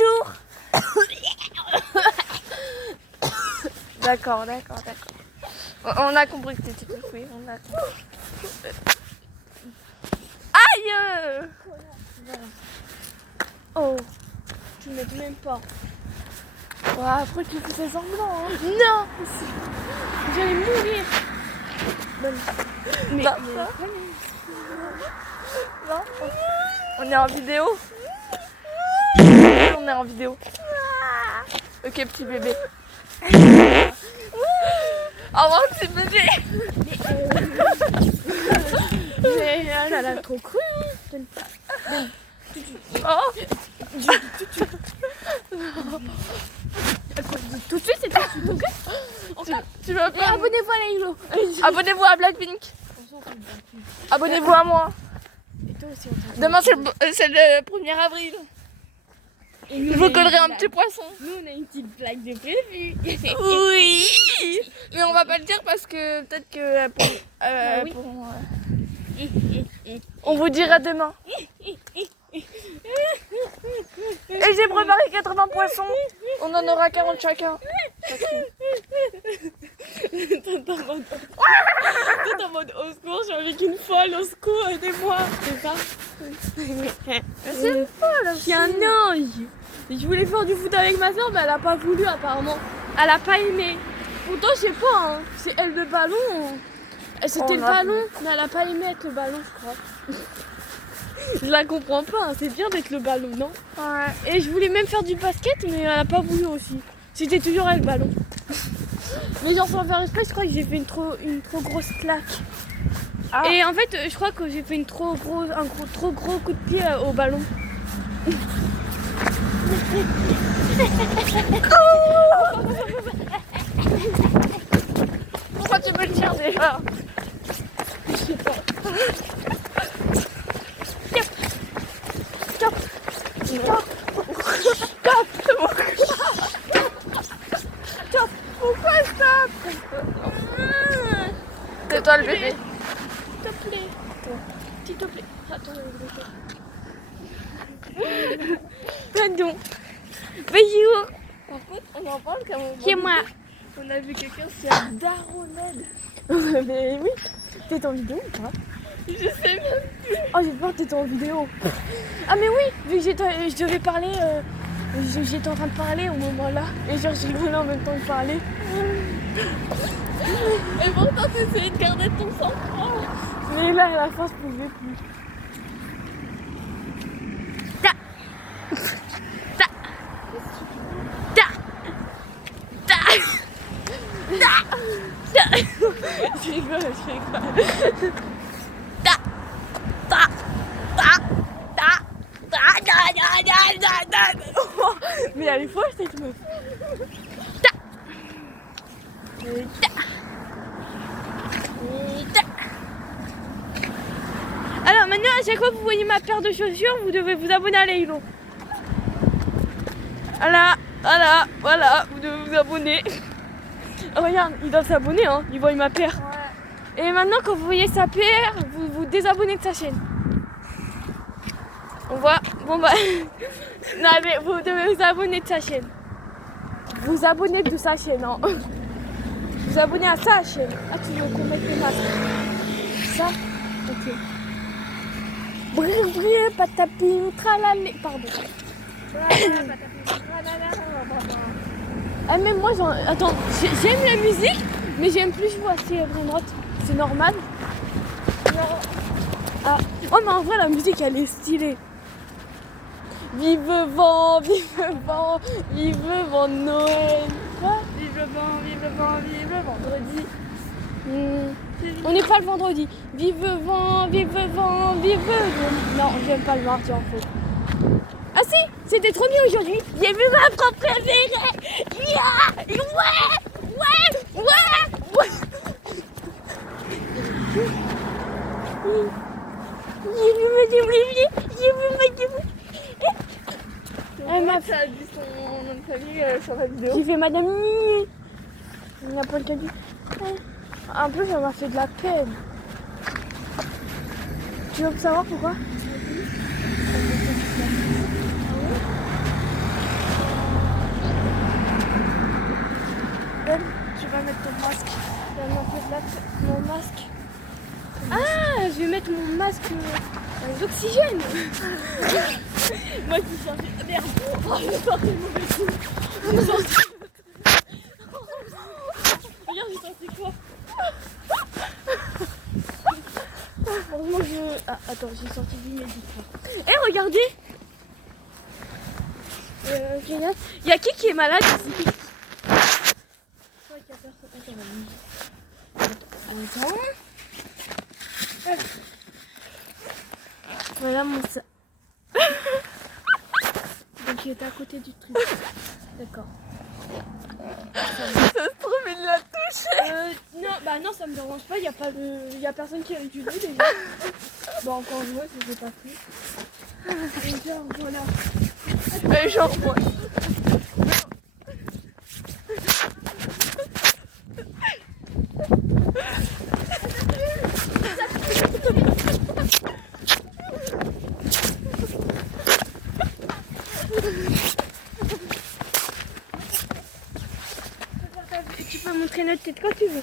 Bonjour. D'accord. On a compris que t'étais couché, on a compris. Aïe. Oh, tu m'aides même pas. Ouais, après tu fais semblant, hein. Non, j'allais mourir. Mais, Non, non, on est en vidéo. On est en vidéo. Ok, petit bébé. Au revoir, petit bébé. mais elle a trop cru. Oh. Tout de suite, c'était Tu veux pas? abonnez-vous à Laylo. Abonnez-vous à Blackpink. Abonnez-vous à moi. Et toi aussi, on t'attend. Demain c'est le 1er avril. Je vous collerai un petit poisson. Nous, on a une petite blague de prévu. Oui. Mais on va pas le dire parce que peut-être que oui. on vous dira demain. Et j'ai préparé 80 poissons. On en aura 40 chacun. T'es en mode au secours, j'ai envie qu'une folle, au secours, aidez-moi. C'est ça? C'est folle. Je suis un ange. Je voulais faire du foot avec ma soeur, mais elle a pas voulu apparemment. Elle a pas aimé. Pourtant, je sais pas, hein. C'est elle le ballon. C'était le ballon, mais elle a pas aimé être le ballon, je crois. Je la comprends pas, hein. C'est bien d'être le ballon, non? Ouais. Et je voulais même faire du basket, mais elle a pas voulu aussi. C'était toujours elle le ballon. Mais genre sans faire exprès, je crois que j'ai fait une trop grosse claque. Ah. Et en fait, je crois que j'ai fait un trop gros coup de pied au ballon. Pourquoi tu me le tires déjà? Je sais pas. Pourquoi stop? C'est toi le bébé. S'il te plaît. S'il te plaît. Attends, pardon. Bonjour. Par contre, on en parle comme C'est moi. on a vu quelqu'un se faire daronade. Mais oui. T'es en vidéo ou pas? Je sais même. Oh, j'ai peur que t'étais en vidéo. Ah mais oui, vu que je devais parler, j'étais en train de parler au moment là. Et genre j'ai rigolé en même temps que parler. Et pourtant, t'essayais de garder ton sang-froid. Mais là à la fin je pouvais plus. Je rigole. Mais elle est folle cette meuf. Alors maintenant à chaque fois que vous voyez ma paire de chaussures, vous devez vous abonner à Laylo. Voilà, vous devez vous abonner. Oh, regarde, ils doivent s'abonner, hein, ils voient ma paire. Ouais. Et maintenant quand vous voyez sa paire, vous vous désabonnez de sa chaîne. On voit, bon bah, non mais vous devez vous abonner de sa chaîne. Vous abonnez de sa chaîne, hein. Vous abonnez à sa chaîne. Ah, tu veux qu'on mette le masque? Ça? Ok. Brrr, patapim, tralala. Pardon. Ah, même moi, attends, j'aime la musique, mais j'aime plus jouer à ces vraies notes. C'est normal. Ah. Oh, mais en vrai, la musique, elle est stylée. Vive le vent, vive le vent, vive le vent de Noël. Quoi? Vive le vendredi. On n'est pas le vendredi. Vive le vent, vive le vent, vive le vent. Non, j'aime pas le mardi en fait. Ah si, c'était trop bien aujourd'hui. J'ai vu ma propre préférée. Yeah, ouais. J'ai vu ma double. Elle m'a dit son nom de famille sur la vidéo. J'ai fait madame. Il n'a pas le cas du. Un peu, ça m'a fait de la peine. Tu veux savoir pourquoi? masque. Ah, je vais mettre mon masque d'oxygène. Moi qui cherchais... Merde. Oh, je sortais le mauvais coup. Regarde, j'ai sorti quoi? Heureusement que je... Ah, attends, j'ai sorti du médicament. Eh, regardez. Génial. Il y a qui est malade ici? Je crois qu'il y a personne. Attends. Voilà mon sac. Donc il était à côté du truc. D'accord. Ça se trouve, il l'a touché. Non, bah non, ça me dérange pas. Il y a personne qui a eu du lait déjà. Bon, encore une fois, je sais pas plus. Et genre, voilà. Genre moi. Tu peux montrer notre tête quand tu veux.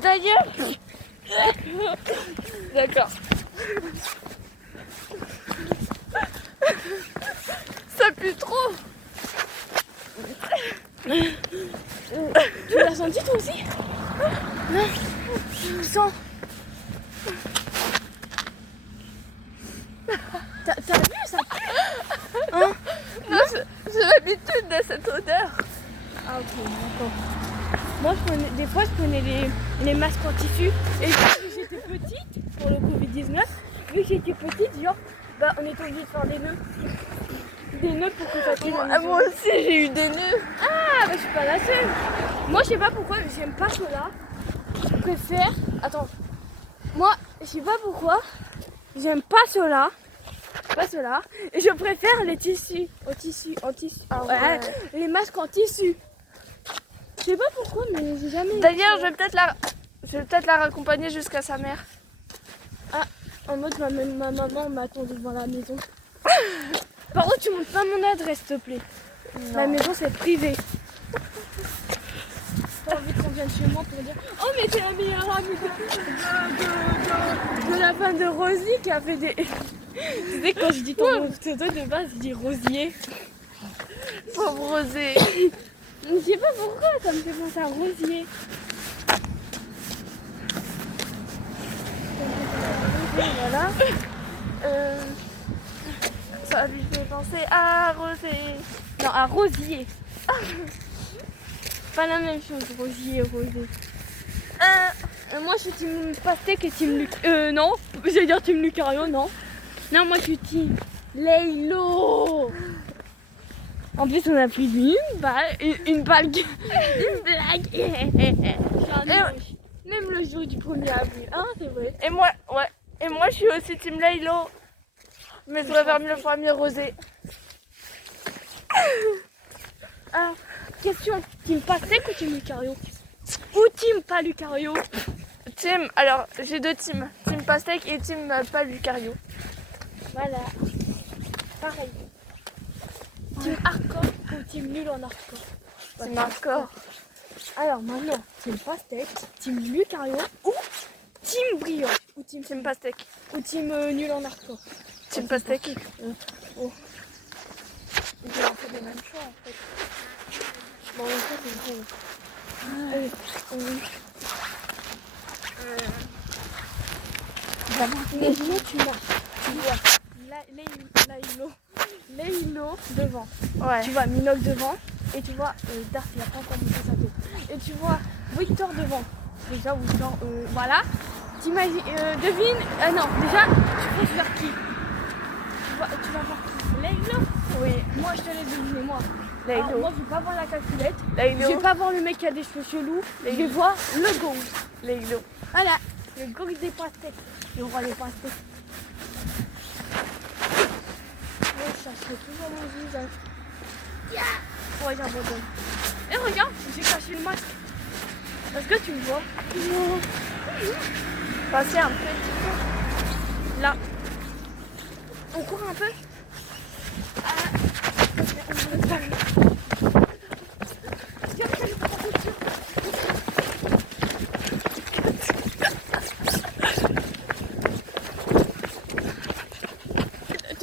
D'ailleurs. D'accord. Ça pue trop. Tu l'as senti toi aussi? Non. Sens. T'as vu ça pue? Hein? Non, j'ai l'habitude de cette odeur. Ah ok, d'accord. Moi des fois je prenais les masques en tissu et vu que j'étais petite pour le Covid-19, vu que j'étais petite, genre bah on était obligé de faire des nœuds. Des nœuds pour que ça tienne. Moi aussi j'ai eu des nœuds. Ah bah je suis pas la seule. Moi je sais pas pourquoi j'aime pas cela. Je préfère. Attends. Moi je sais pas pourquoi j'aime pas cela. Pas cela. Et je préfère les tissus. En tissu. Ah Ouais. ouais. Les masques en tissu. Je sais pas pourquoi mais j'ai jamais. D'ailleurs, je vais peut-être la raccompagner jusqu'à sa mère. En mode ma maman m'attend devant la maison. Par contre tu montres pas mon adresse s'il te plaît. Non. La maison c'est privé. T'as envie qu'on vienne chez moi pour dire oh mais c'est la meilleure amie de la fin de Rosie qui a fait des... Tu sais quand je dis ton pseudo de base je dis Rosier. Pauvre Rosée. Je sais pas pourquoi ça me fait penser à Rosier. Voilà. Ça lui fait penser à Rosée. Non à Rosier. Pas la même chose, Rosier et Rosé. Moi je suis team pastèque et team Luc. Non, j'allais dire team Lucario, non. Non, moi je suis team Laylo. En plus on a plus d'une balle, une blague. Même le jour du 1er avril, hein, c'est vrai. Et moi, ouais. Et moi, je suis aussi team Laylo. Mais je préfère mieux faire mieux Rosée. Alors, question, team pastèque ou team Lucario? Ou team pas Lucario? Team, alors j'ai deux teams. Team Pastèque et team pas Lucario. Voilà. Pareil. Team hardcore ou team nul en hardcore? Team hardcore. Alors maintenant, team pastèque, team Lucario ou team brioche ou Team Pastèque. ou team nul en hardcore. Team Pastèque. Oh. J'ai un peu les mêmes choix en fait. Bon, ça c'est vrai. Imaginez tu marches, tu vois Laylo devant. Ouais. Tu vois Minoc devant et tu vois Darth, il a pas encore monté sa tête. Et tu vois Victor devant. Déjà Victor, voilà. T'imagines, devine, non, déjà, tu penses vers qui? Tu vas voir qui? Laylo? Oui. Moi je te l'ai deviné, moi. Laylo. Alors, moi je vais pas voir la calculette. Laylo. Je vais pas voir le mec qui a des cheveux chelous. Je vais voir le gold. Laylo. Voilà, le gold des pastèques. Le roi des pastèques. Moi je chercherai toujours mon visage. Ouais, j'abandonne. Et regarde, j'ai caché le masque. Est-ce que tu me vois? Non. Passer un petit peu. Là. On court un peu.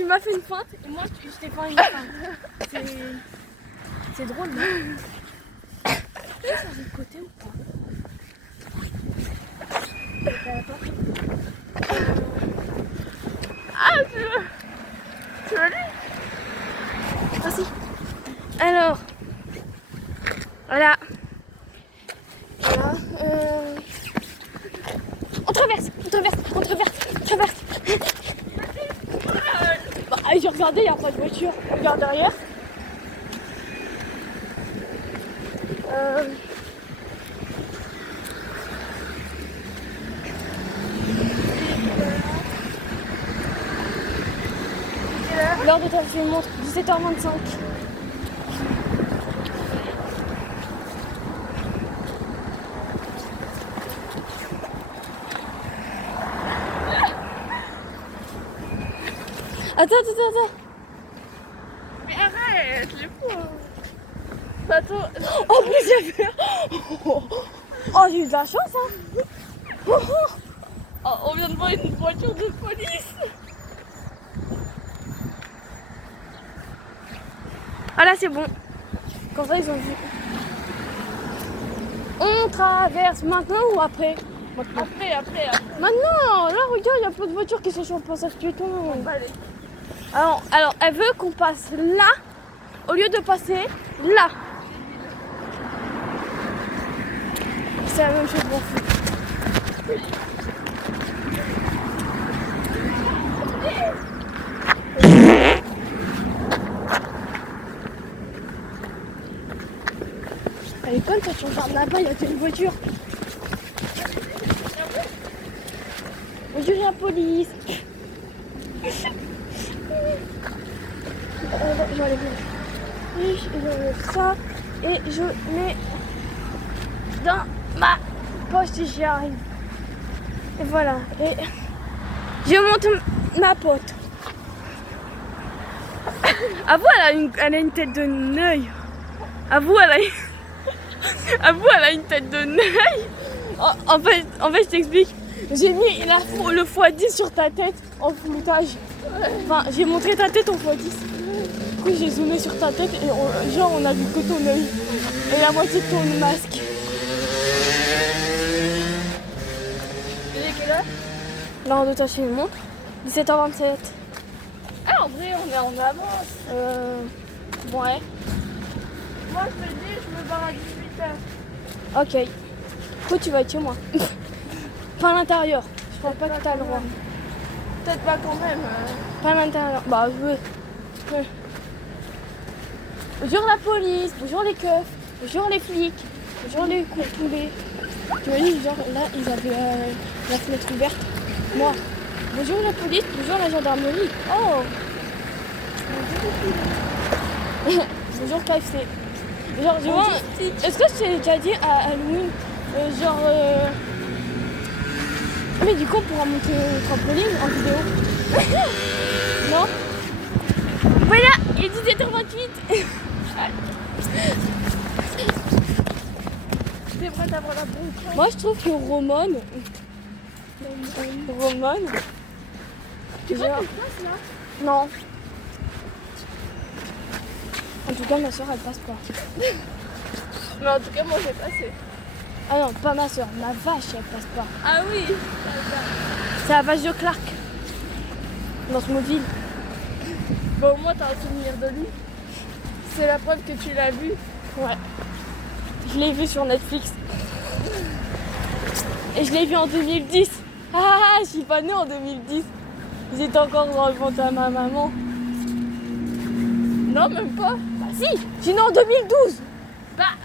m'as fait une feinte et moi je t'ai fait une feinte. C'est drôle, non? Je vais changer de côté ou pas? Ah, tu veux aller? Ah si. Alors, voilà. Voilà. On traverse. Bah, j'ai regardé, il n'y a pas de voiture. Regarde derrière. L'heure de ta fille montre 17h25. Attends. Mais arrête, les fous. Bateau. En plus, j'ai fait. Oh, j'ai eu de la chance, hein. Oh, on vient de voir une voiture de police. Ah là, c'est bon. Comme ça, ils ont vu. On traverse maintenant ou après? Après. Maintenant, là, regarde, il y a peu de voitures qui sont sur le passage piéton. Bah, allez. Alors, elle veut qu'on passe là, au lieu de passer là. C'est la même chose, bon fou. Elle est conne, toi, tu regardes là-bas, il y a une voiture. Bonjour la police. Je vais aller voir. Je enlève ça et je mets dans ma poche si j'y arrive. Et voilà. Et je monte ma pote. À vous, elle a une tête de neuil. À vous, elle a une tête de neuil. En fait, je t'explique. J'ai mis le x10 sur ta tête en floutage. Enfin, j'ai montré ta tête en x10. Du coup, j'ai zoomé sur ta tête et on a vu que ton œil et la moitié de ton masque. Il est quelle heure? L'heure de ta chaîne montre 17h27. Ah, en vrai, on est en avance. Ouais. Moi, je te dis, je me barre à 18h. Ok. Du coup, tu vas être chez moi. Pas à l'intérieur. Je crois pas que t'as le droit. Peut-être pas quand même. Pas à l'intérieur. Bah, oui. Bonjour la police, bonjour les keufs, bonjour les flics, bonjour les poulets. Tu imagines, genre là, ils avaient la fenêtre ouverte. Moi, bonjour la police, bonjour la gendarmerie. Oh, bonjour KFC. Genre, je vois, est-ce que je t'ai déjà dit à Halloween, mais du coup, on pourra monter au trampoline en vidéo. Non? Voilà, il est 17h28. C'est vrai d'avoir la bonne. Moi, je trouve que Romane. Tu vois genre- qu'elle passe là? Non. En tout cas, ma soeur, elle passe pas. Mais en tout cas, moi j'ai passé. Ah non, pas ma soeur, ma vache, elle passe pas. Ah oui. C'est la vache de Clark. Dans ce mobile. Bon, au moins t'as un souvenir de lui. C'est la preuve que tu l'as vu. Ouais. Je l'ai vu sur Netflix. Et je l'ai vu en 2010. Ah, je suis pas née en 2010. J'étais encore dans le ventre à ma maman. Non, même pas. Bah si, je suis née en 2012. Bah,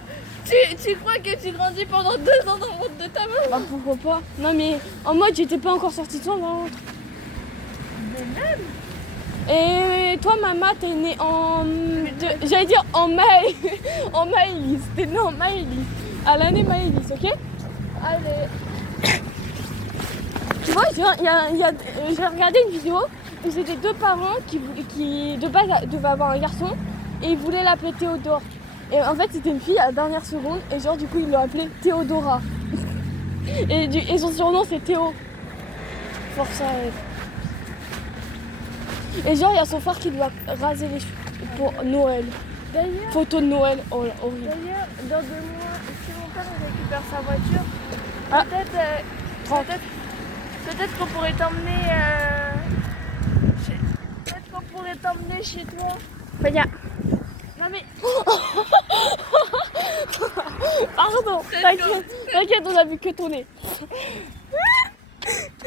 tu crois que tu grandis pendant 2 ans dans le ventre de ta maman? Bah pourquoi pas. Non mais en mode j'étais pas encore sortie de son ventre. Mais même. Et toi maman t'es née en... J'allais dire en mai. En Maëlys. T'es née en Maëlys. À l'année Maëlys, ok? Allez. Tu vois, j'ai regardé une vidéo où c'était 2 parents qui de base devaient avoir un garçon et ils voulaient l'appeler Théodore. Et en fait c'était une fille à la dernière seconde et genre du coup ils l'ont appelée Théodora. Et son surnom c'est Théo. Force à elle. Et genre, il y a son frère qui doit raser les cheveux pour Noël. D'ailleurs, Photo de Noël, oh là, horrible. dans 2 mois, si mon père il récupère sa voiture, Ah. peut-être qu'on pourrait t'emmener chez toi. Bah, y a... Non mais... Pardon, t'inquiète, on a vu que ton nez.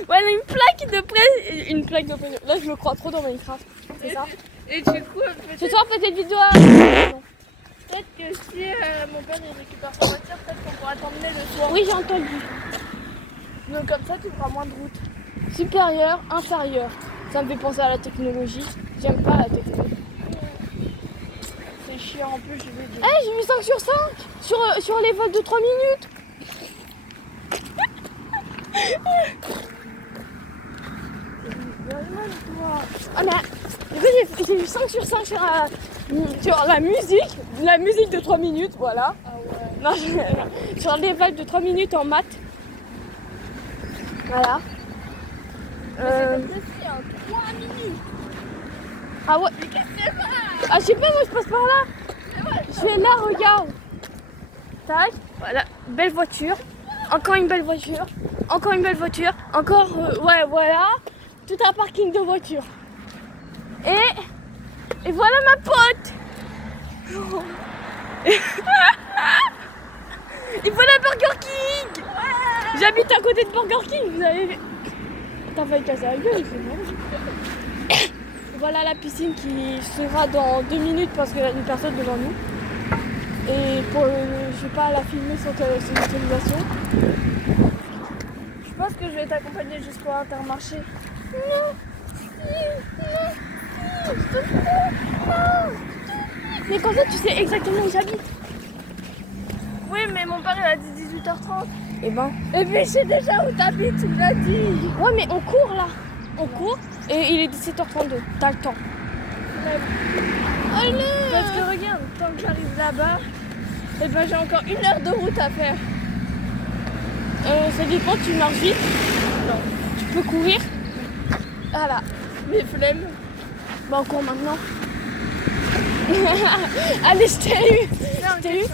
Ouais, elle a une plaque de presse. Une plaque de presse. Là, je me crois trop dans Minecraft. C'est ça. Et du coup, Ce soir, petite vidéo à... Non. peut-être que si mon père il récupère sa voiture, peut-être qu'on pourra t'emmener le soir. Oui, j'ai entendu. Donc comme ça, tu feras moins de route. Supérieur, inférieur. Ça me fait penser à la technologie. J'aime pas la technologie. C'est chiant en plus, je vais dire. Eh, j'ai mis 5 sur 5 sur les vols de 3 minutes. Ah mais j'ai eu 5 sur 5 sur la musique de 3 minutes, voilà. Ah ouais. Non, sur les vols de 3 minutes en maths. Voilà. Mais c'est précis, hein, 3 minutes. Ah ouais. Mais qu'est-ce que c'est pas? Ah, je sais pas, moi je passe par là. Je fais là, regarde. Tac, voilà, belle voiture. Encore une belle voiture. Encore une belle voiture. Encore, ouais, voilà. Tout un parking de voitures. Et voilà ma pote. Et voilà Burger King. Ouais. J'habite à côté de Burger King, vous avez vu. T'as failli casser la gueule, c'est bon. Voilà la piscine qui sera dans 2 minutes parce qu'il y a une personne devant nous. Et pour, je vais pas la filmer sans utilisation. Je pense que je vais t'accompagner jusqu'au Intermarché. Mais comme ça tu sais exactement où j'habite. Oui, mais mon père il a dit 18h30. Et ben. Et puis je sais déjà où t'habites, tu me l'as dit. Ouais mais on court là. On court et il est 17h32. T'as le temps. Allez. Parce que regarde, tant que j'arrive là-bas, et ben j'ai encore 1 heure de route à faire. Ça dépend, tu marches vite. Non. Tu peux courir. Voilà. Mes flemmes. Bah on court maintenant. Allez, je t'ai eu. Non, T'as eu?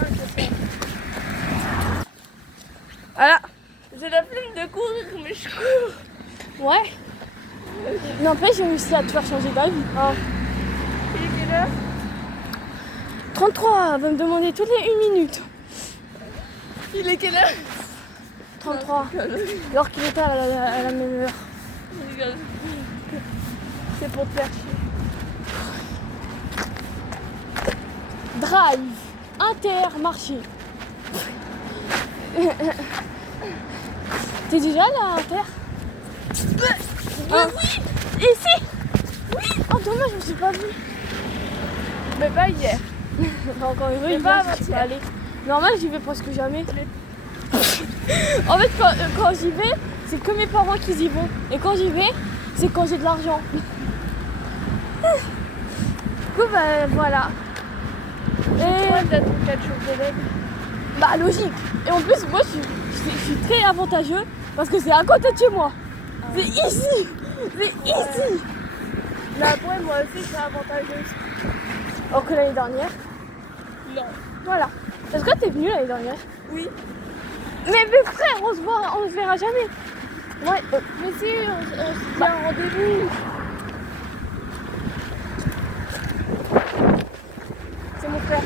Voilà. J'ai la flemme de courir, mais je cours. Ouais. N'empêche, j'ai réussi à te faire changer d'avis. Oh. Il est quelle heure? 33, elle va me demander toutes les 1 minute. Il est quelle heure? 33. Alors qu'il était à la même heure. Je rigole. C'est pour te faire chier. Drive. Intermarché. T'es déjà allé à Inter? Oui. Ici? Oui. Oh dommage, je me suis pas vue. Mais pas hier. Encore heureux, Mais il pas va, je suis avant-hier. pas allée. Normal, j'y vais presque jamais. En fait, quand j'y vais, c'est que mes parents qui y vont. Et quand j'y vais, c'est quand j'ai de l'argent. Du coup, bah voilà. Et Pourquoi t'as ton 4 jours d'élève? bah logique. Et en plus, moi, je suis très avantageux parce que c'est à côté de chez moi. C'est ici. C'est ici. Mais après, moi aussi, je suis avantageuse. Alors que l'année dernière, Non. voilà. Est-ce que t'es venu l'année dernière? Oui. Mais frère, on se verra jamais. Ouais. Mais si, on se dit un rendez-vous. C'est mon frère.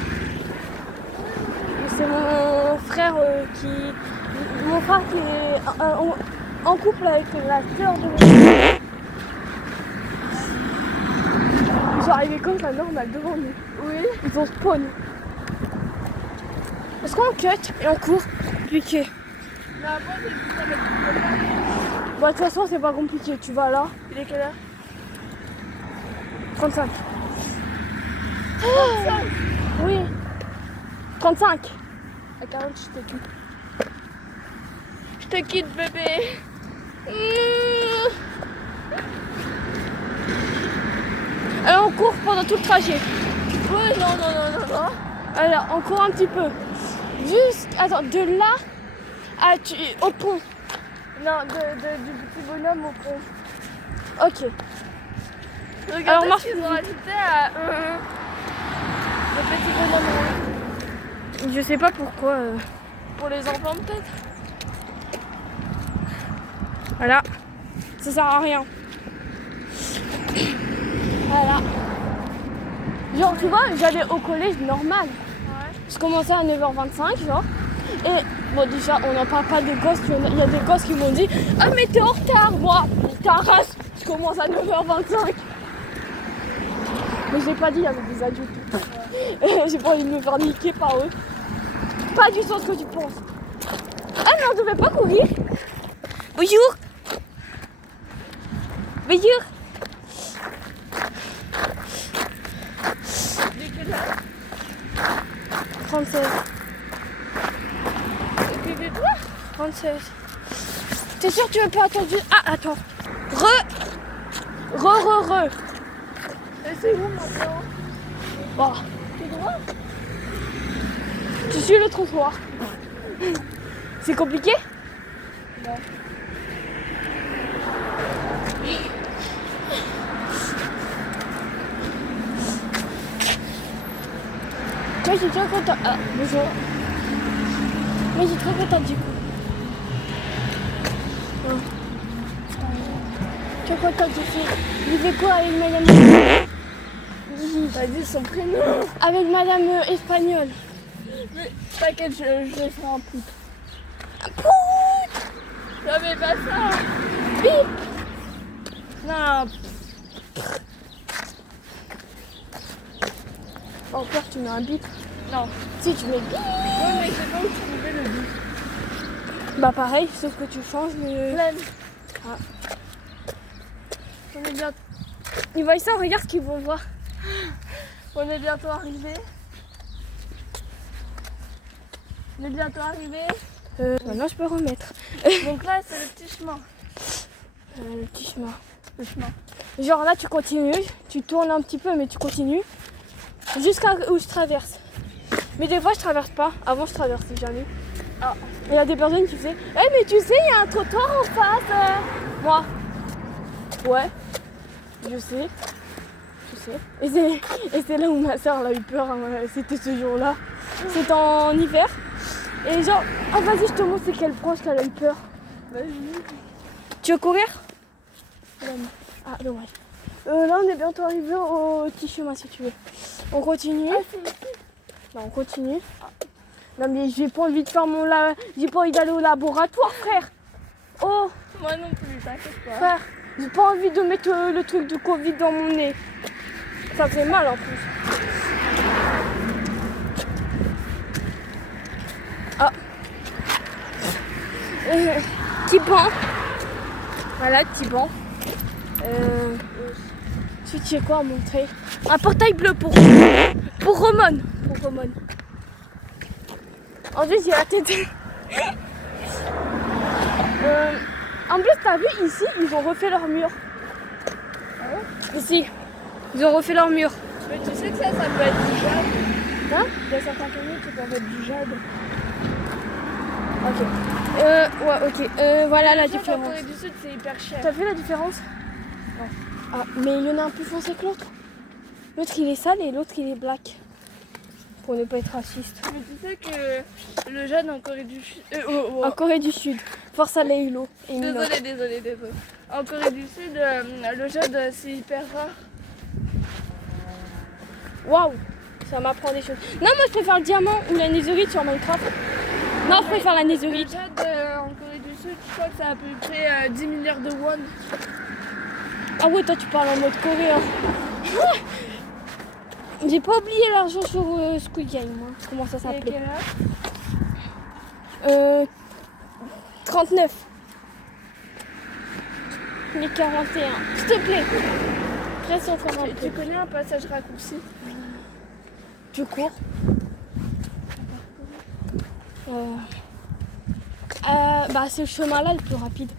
C'est mon frère Mon frère qui est en couple avec la sœur de mon frère. Ils sont arrivés comme ça, normal, devant nous. Oui. Ils ont spawn. Est-ce qu'on cut et on court? Compliqué. Mais après, j'ai dit ça va être Bon, de toute façon, c'est pas compliqué. Tu vas là. Il est quelle heure? 35. 35. Oui. 35. À 40, je te quitte. Je te quitte, bébé. Alors, on court pendant tout le trajet. Oui, non. Alors, on court un petit peu. Juste, attends, de là au pont. Non, du petit bonhomme au pont. Ok. Regarde Alors, ce marche qu'ils plus ont vite. rajouté à le petit bonhomme Je sais pas pourquoi. pour les enfants peut-être. Voilà. Ça sert à rien. Voilà. Genre, tu vois, j'allais au collège normal. Ouais. Je commençais à 9h25, genre. Et bon, déjà, on n'en parle pas des gosses. Il y a des gosses qui m'ont dit ah, mais t'es en retard. Moi, ta race, je commence à 9h25. Mais je l'ai pas dit, il y avait des adultes. J'ai pas envie de me faire niquer par eux. Pas du tout ce que tu penses. Ah, mais on devrait pas courir. Bonjour. Bonjour. Du quel âge 36. Et puis de toi 36. T'es sûr que tu veux pas attendre? Ah, attends. Re. Et c'est où maintenant? Bon. Tout droit? Tu suis le trottoir. C'est compliqué? Non. Moi, je suis très contente. Ah, bonjour. Moi, je suis très contente du coup. Oh. Très contente du coup. Il fait quoi avec madame? T'as dit son prénom. Avec madame espagnole. Mais t'inquiète, je vais faire un pout. Pout! Non mais pas ça. Bip! Non. Encore, tu mets un bip. Non. Si, tu mets bip. Ouais, mais je sais pas où trouver le but. Bah, pareil, sauf que tu changes le. Pleine. Ah. On est bien. Ils voient ça, regarde ce qu'ils vont voir. On est bientôt arrivé. On est bientôt arrivé. Maintenant, je peux remettre. Donc là, c'est le petit chemin. Le petit chemin. Le chemin. Genre là, tu continues, tu tournes un petit peu, mais tu continues jusqu'à où je traverse. Mais des fois, je traverse pas. Avant, je traversais jamais. Ah. Il y a des personnes qui faisaient mais tu sais, il y a un trottoir en face. Moi, ouais, je sais. Et c'est là où ma soeur elle a eu peur. Hein. C'était ce jour-là. C'était en hiver. Et genre, ah vas-y, je te montre c'est quelle branche qu'elle a eu peur. Vas-y. Tu veux courir? Ah, dommage. Là, on est bientôt arrivé au petit chemin si tu veux. On continue. Ah, c'est ici. Non, on continue. Non, mais j'ai pas envie de faire j'ai pas envie d'aller au laboratoire, frère. Oh, Moi non plus, t'inquiète pas. frère, j'ai pas envie de mettre le truc de Covid dans mon nez. Ça fait mal en plus. Ah. Petit banc. Voilà, petit banc. Ensuite, j'ai quoi à montrer? Un portail bleu pour Romone. Pour Romone. Ensuite, j'ai la tête. En plus, t'as vu ici, ils ont refait leur mur. Ah ouais? Ici, ils ont refait leur mur. Mais tu sais que ça peut être du jade. Hein? Il y a certains camions qui peuvent être du jade. Ok. Ouais, ok. Voilà la Le jade en différence. Corée du Sud, c'est hyper cher. T'as vu la différence? Non. Ah, mais il y en a un plus foncé que l'autre. L'autre il est sale et l'autre il est black. Pour ne pas être raciste. Mais tu sais que le jade en Corée du Sud. En Corée du Sud. Force à Leilo. Et Mino. Désolé. En Corée du Sud, le jade c'est hyper rare. Waouh! Ça m'apprend des choses. Non, moi je préfère le diamant ou la netherite sur Minecraft. Non, je préfère la Le netherite. jade en Corée du Sud, je crois que c'est à peu près 10 milliards de won. Ah ouais, toi tu parles en mode coréen. J'ai pas oublié l'argent sur Squid Game, moi. Comment ça Et s'appelait? quelle heure 39. Les 41. S'il te plaît. Reste encore un peu. Tu connais un passage raccourci? Tu cours. Bah ce chemin-là le plus rapide.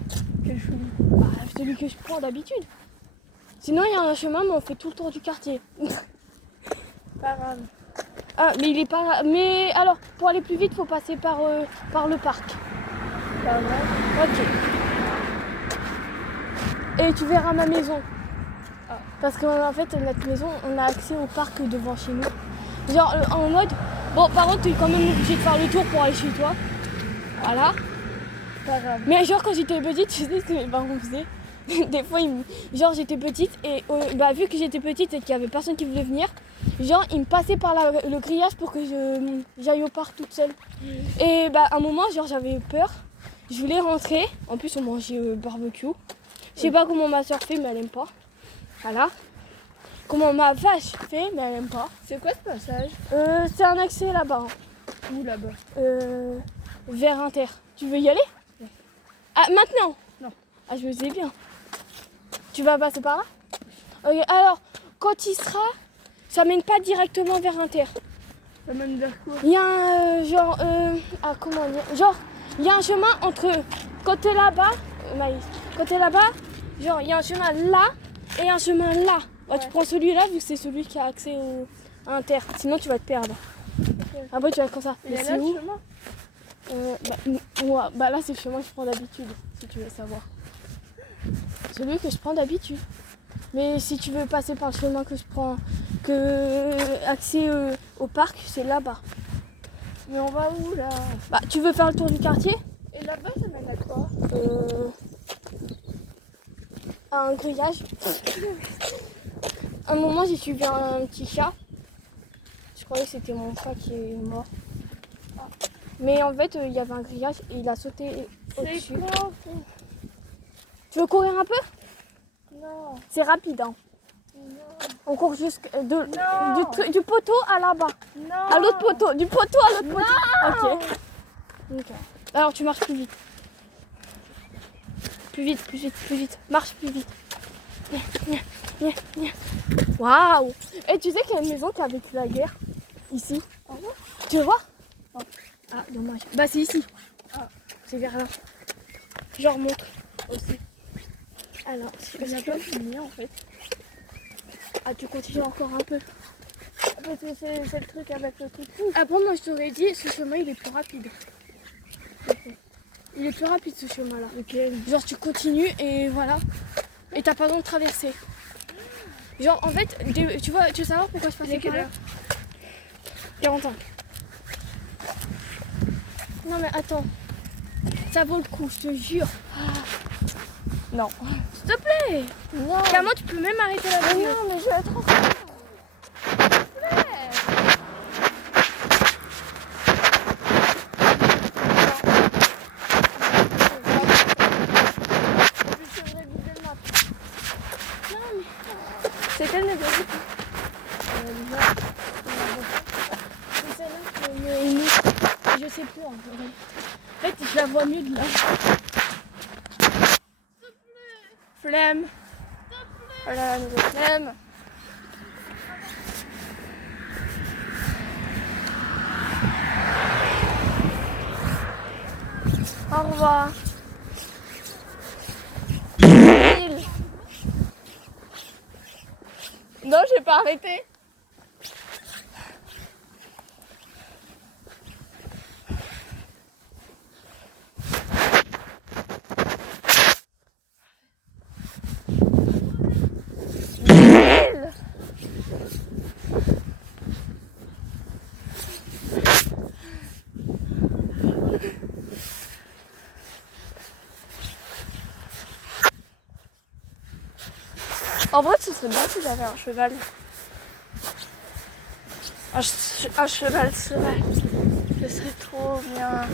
Quel chou. Bah celui que je prends d'habitude. Sinon il y a un chemin mais on fait tout le tour du quartier. Pas grave. Ah mais il est pas. Mais alors pour aller plus vite faut passer par le parc. Pas grave. Ok. Et tu verras ma maison. Ah. Parce qu'en fait, notre maison, on a accès au parc devant chez nous. Genre en mode, bon par contre tu es quand même obligé de faire le tour pour aller chez toi. Voilà. Pas grave. Mais genre quand j'étais petite, tu sais ce que mes parents faisaient. Des fois, genre j'étais petite et vu que j'étais petite et qu'il y avait personne qui voulait venir, genre ils me passaient par le grillage pour que j'aille au parc toute seule. Et à un moment, genre j'avais peur. Je voulais rentrer. En plus, on mangeait barbecue. Je sais pas comment ma soeur fait, mais elle aime pas. Voilà. Comment ma vache fait, mais elle aime pas. C'est quoi ce passage? C'est un accès là-bas. Où là-bas? Vers Inter. Tu veux y aller? Ouais. Ah, maintenant? Non. Ah, je me sais bien. Tu vas passer par là? Ok, alors, quand il sera, ça mène pas directement vers Inter. Ça mène vers quoi? Il y a un, comment dire? Genre, il y a un chemin entre, quand t'es là-bas, Maïs, quand t'es là-bas, genre, il y a un chemin là et un chemin là. Ouais. Tu prends celui-là vu que c'est celui qui a accès à Inter. Sinon, tu vas te perdre. Okay. Après, tu vas être comme ça. Il y a là le chemin? Là, c'est le chemin que je prends d'habitude, si tu veux savoir. Celui que je prends d'habitude. Mais si tu veux passer par le chemin que je prends, accès au parc, c'est là-bas. Mais on va où là? Tu veux faire le tour du quartier? Et là-bas, ça mène à quoi? À un grillage. À un moment, j'ai suivi un petit chat. Je croyais que c'était mon chat qui est mort. Mais en fait, il y avait un grillage et il a sauté au-dessus. C'est quoi? Tu veux courir un peu? Non. C'est rapide, hein. Non. On court du poteau à là-bas. Non. À l'autre poteau. Du poteau à l'autre poteau. Ok. Alors, tu marches plus vite. Plus vite, plus vite, plus vite. Marche plus vite. Waouh! Et tu sais qu'il y a une maison qui a vécu la guerre ici. Tu veux voir? Non. Ah, dommage. C'est ici. Ah. C'est vers là. Je remonte Aussi. Alors, Il n'a pas fini en fait. Ah, tu continues encore un peu. En fait, c'est le truc avec le truc. Après, moi, je t'aurais dit, ce chemin, il est plus rapide. Il est plus rapide, ce chemin-là. Ok. Genre, tu continues et voilà. Et t'as pas besoin de traverser. Genre, en fait, tu veux savoir pourquoi je passais par là? 40 ans. Non, mais attends. Ça vaut le coup, je te jure. Non. S'il te plaît. Non. Carrément, tu peux même arrêter la vidéo. Non, mais je vais être en retard. C'est quelle maison? C'est celle-là. Je sais plus en fait, je la vois mieux de là. Flemme. Voilà, nous flemme. Au revoir. Non, j'ai pas arrêté. En vrai, ce serait bien si j'avais un cheval. Un cheval sauvage. Ce serait trop bien.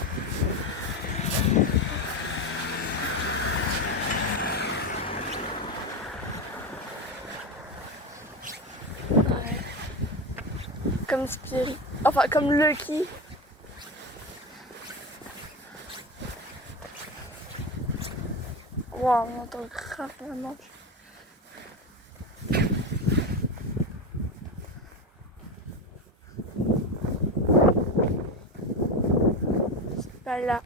Ouais. Comme Spirit. Enfin, comme Lucky. Waouh, on entend grave la manche. Là.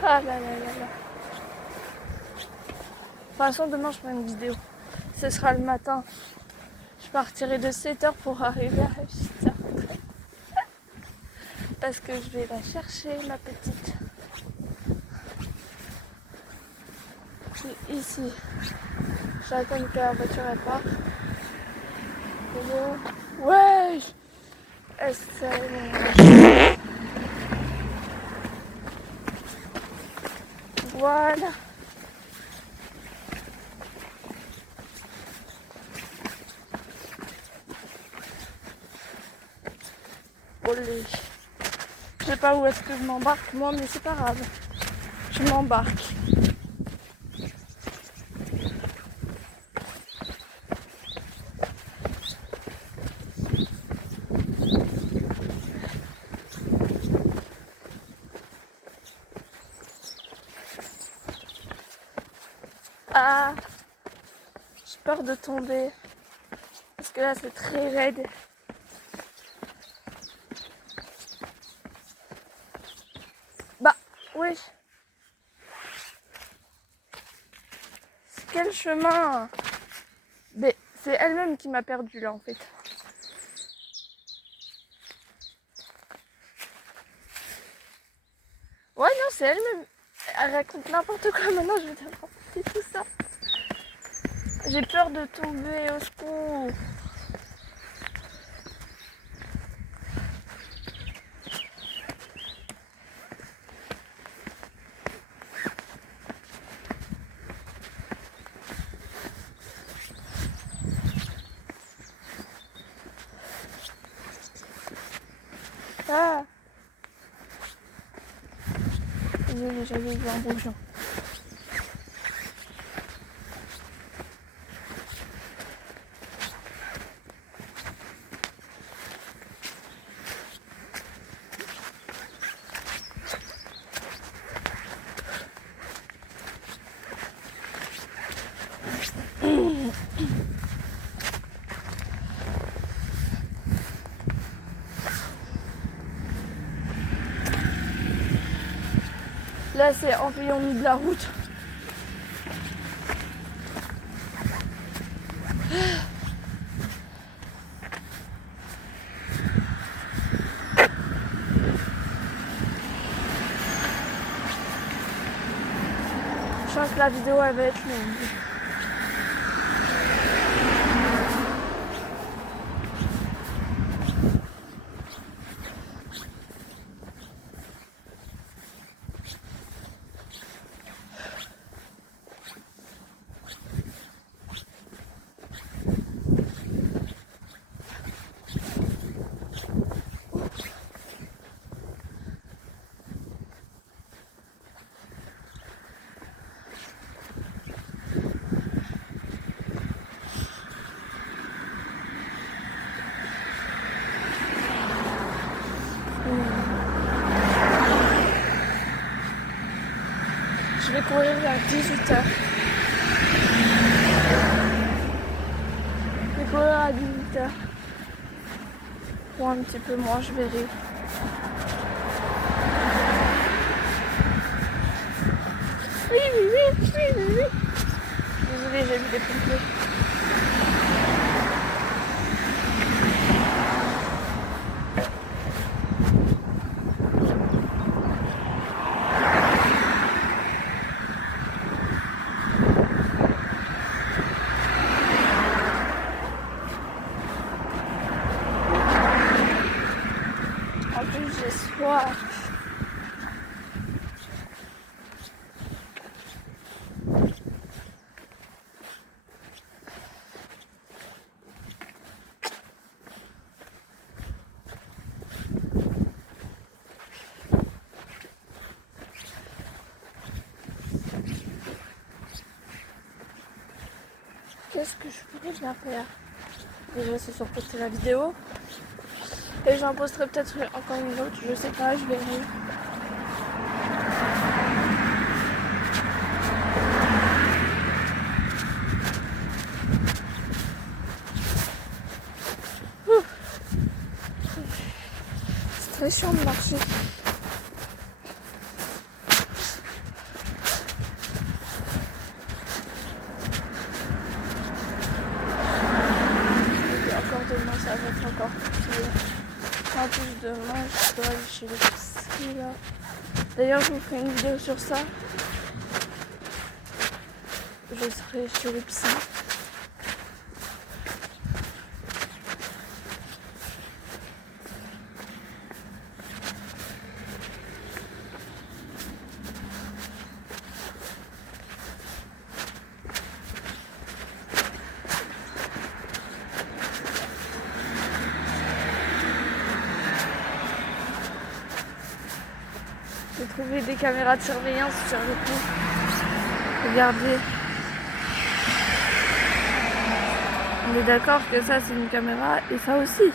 Ah là là là là. De toute façon, demain je ferai une vidéo. Ce sera le matin. Je partirai de 7h pour arriver à 8h. Parce que je vais la chercher, ma petite. Ici. J'attends que la voiture elle part. Ouais. Voilà. Olé. Je sais pas où est-ce que je m'embarque moi, mais c'est pas grave. Je m'embarque. Ah, j'ai peur de tomber. Parce que là, c'est très raide. Bah, oui. Quel chemin? Mais c'est elle-même qui m'a perdu là, en fait. Ouais, non, c'est elle-même. Elle raconte n'importe quoi. Maintenant, je vais t'apprendre tout ça. J'ai peur de tomber, au secours. Ah. Désolée, j'avais vu un bougeon. Là, c'est employons-nous de la route. Je pense que la vidéo elle va être longue. Je vais courir vers 18h. Je vais courir à 18h. Ou un petit peu moins, je verrai. Oui, oui, oui, oui, oui, oui. Désolée, j'ai vu des pompiers. En plus, j'ai soif. Qu'est-ce que je pourrais bien faire? Déjà, c'est sur poster la vidéo. Et j'en posterai peut-être encore une autre, je sais pas, je verrai. C'est très chiant de marcher. va être encore pire. En plus demain, je dois aller chez l'épicerie là. D'ailleurs, je vous ferai une vidéo sur ça. Je serai chez l'épicerie. J'ai trouvé des caméras de surveillance sur le coup. Regardez. On est d'accord que ça c'est une caméra et ça aussi.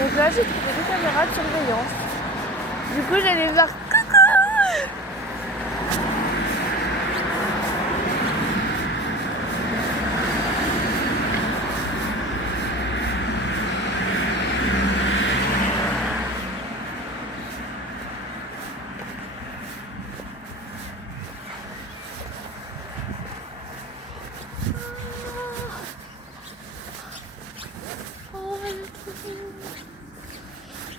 Donc là j'ai trouvé des caméras de surveillance. Du coup j'allais voir coucou.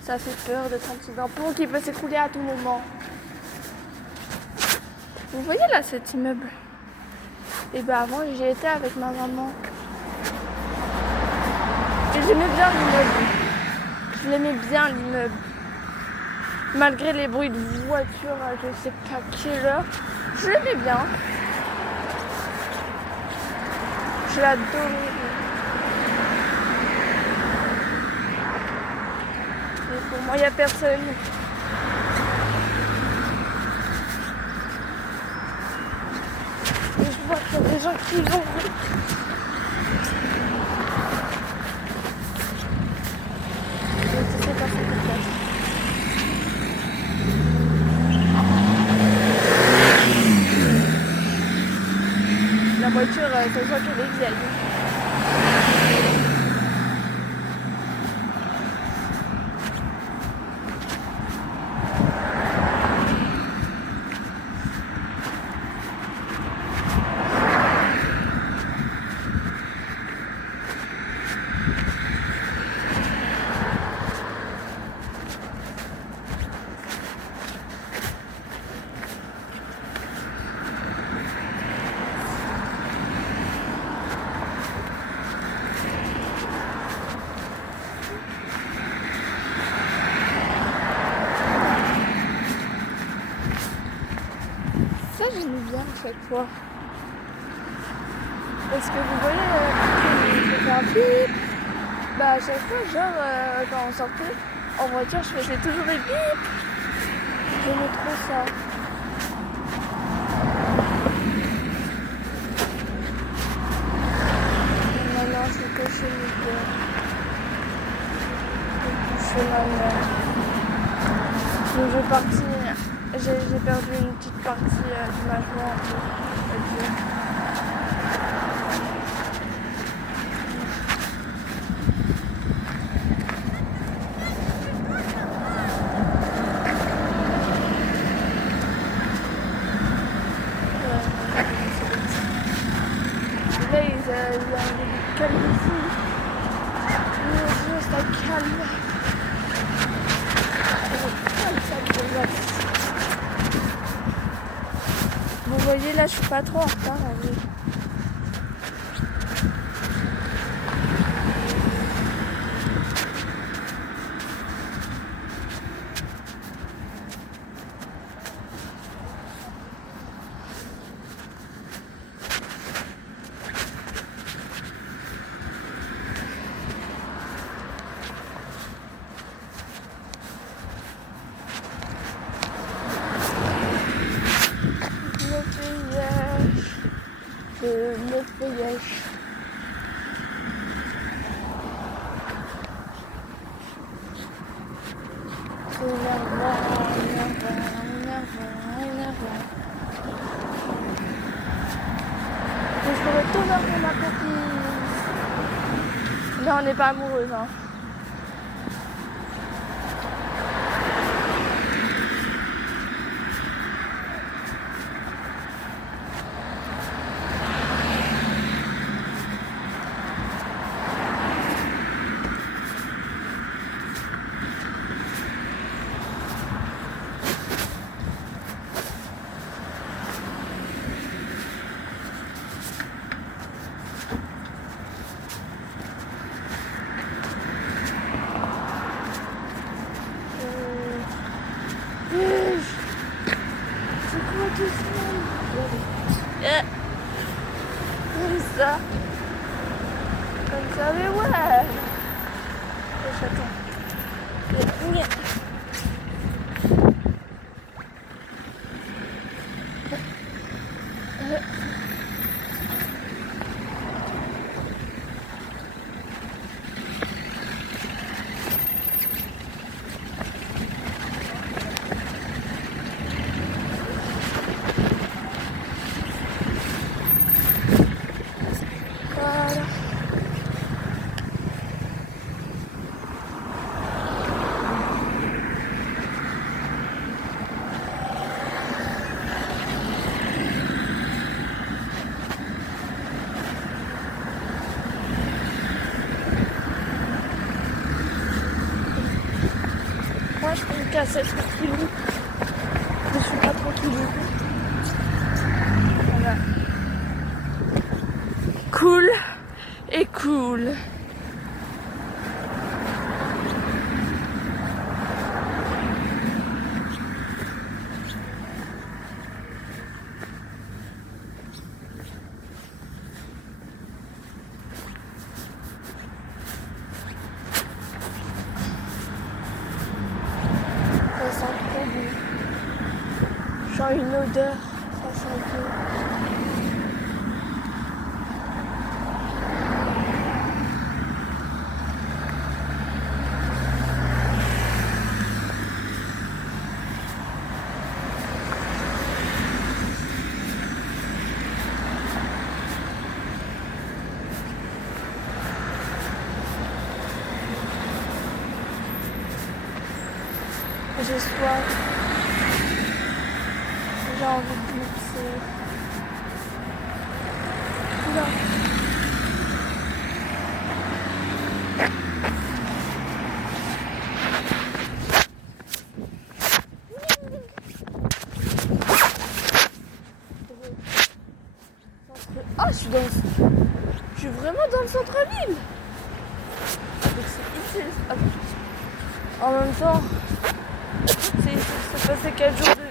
Ça fait peur d'être un petit pont qui peut s'écrouler à tout moment. Vous voyez là cet immeuble? Et ben avant j'y étais avec ma maman. Et j'aimais bien l'immeuble. Je l'aimais bien l'immeuble. Malgré les bruits de voiture à je sais pas quelle heure. Je l'aimais bien. Je l'adorais. Pour moi, il n'y a personne. Et je vois qu'il y a des gens qui vont. Je sais pas ce que c'est. La voiture, ça se voit qu'elle est vieille. Ça, j'aime bien à chaque fois. Parce que vous voyez, je fais un bip. Bah, à chaque fois, genre, quand on sortait en voiture, je faisais toujours des bip. J'aimais trop ça. Maintenant, je suis que chez mes pères. Chez ma mère. Donc, j'ai perdu une petite partie de ma joie. Là, il y a un calme ici. Mon Dieu, ça calme. Vous voyez, là, je suis pas trop en retard. Le feuillage. C'est énervant. Je pourrais tout faire pour ma copine. Là, on n'est pas amoureuse, hein. savez, ouais. Le chaton. Les poulets. Voilà. Moi je peux me casser tranquillou. Je suis pas tranquillou. Voilà. Cool et cool. Ça sent trop bon. Je sens une odeur. Ça sent bon. J'ai soif. J'ai envie de mixer. Oula. Ah, je suis vraiment dans le centre-ville. Donc c'est utile. En même temps, c'est passé 4 jours de...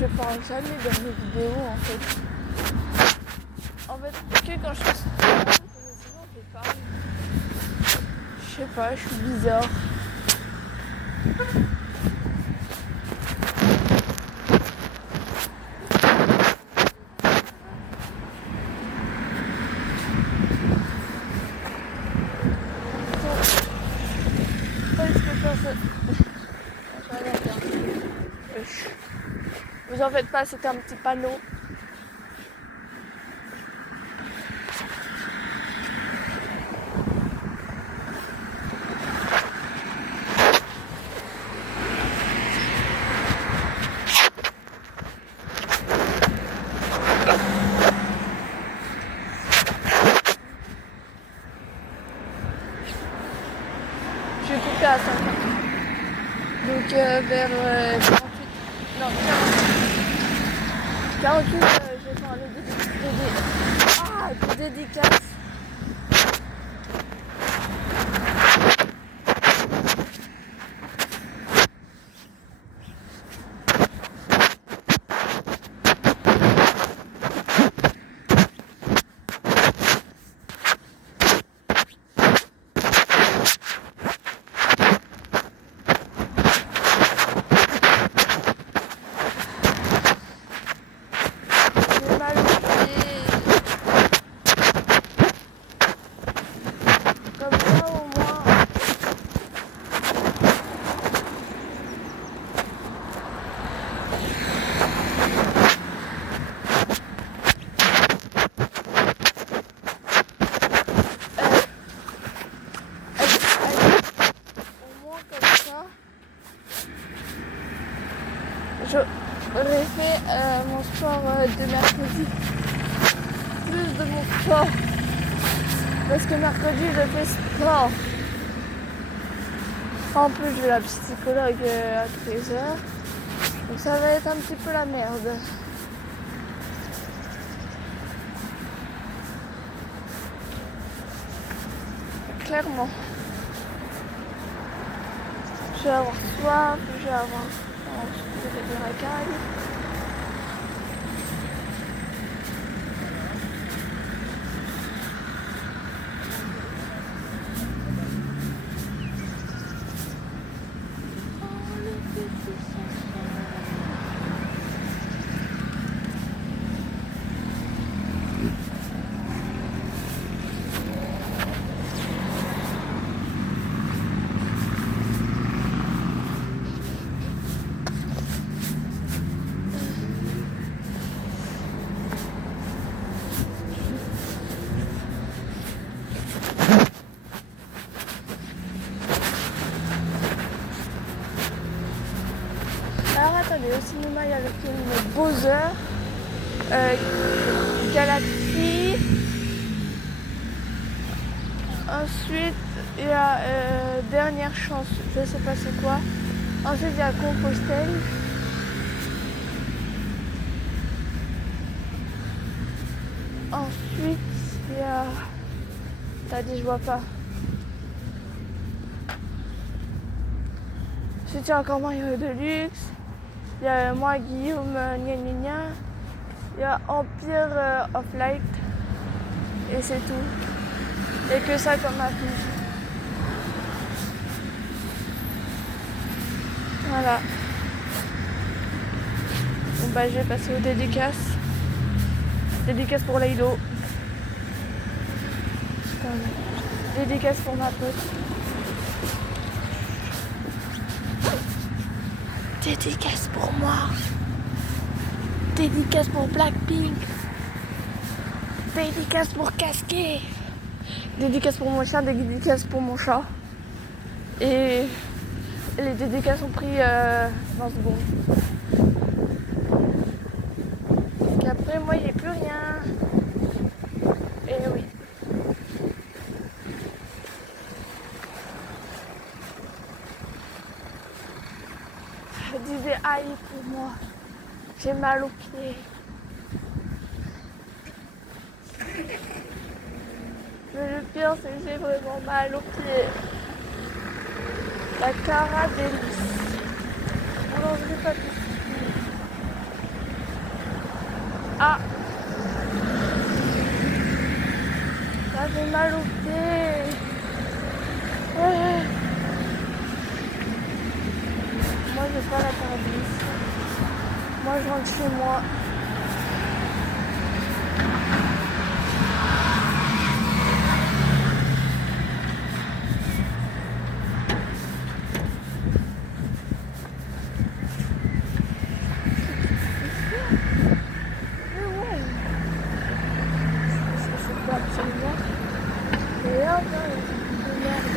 Je parle jamais dans mes vidéos en fait. En fait, que quand je suis sinon je parle. Je sais pas, je suis bizarre. Vous en faites pas, c'était un petit panneau. Je vais couper à 5 heures. Donc vers 48. Non, 48, je vais faire le dédicace. J'ai mal au pied. sport. Parce que mercredi, je fais sport. En plus, j'ai la psychologue à 13h. Donc ça va être un petit peu la merde. Clairement. Je vais avoir soif, je vais avoir des racailles. Alors attendez, au cinéma il y a le film Bowser, Galaxy. Ensuite il y a Dernière Chance, je sais pas c'est quoi. Ensuite il y a Compostelle. Ensuite il y a... T'as dit je vois pas. Ensuite il y a encore Mario Deluxe. Il y a moi, Guillaume, gna gna gna. Il y a Empire of Light. Et c'est tout. Et que ça comme affiche. Voilà. Bon bah je vais passer aux dédicaces. Dédicace pour Laylo. Dédicace pour ma pote. Dédicace pour moi. Dédicace pour Blackpink. Dédicace pour Casquet. Dédicace pour mon chien, dédicace pour mon chat. Et les dédicaces ont pris 20 secondes. Et après moi il n'y a plus rien. Et oui. Disais aïe pour moi. J'ai mal aux pieds. Mais le pire c'est que j'ai vraiment mal aux pieds. La Cara Délice. Boulangerie pâtisserie. Ah, ça fait mal aux pieds. Ouais. Moi je vais pas la Cara Délice. Moi je rentre chez moi. Absolument. Et hop, de merde.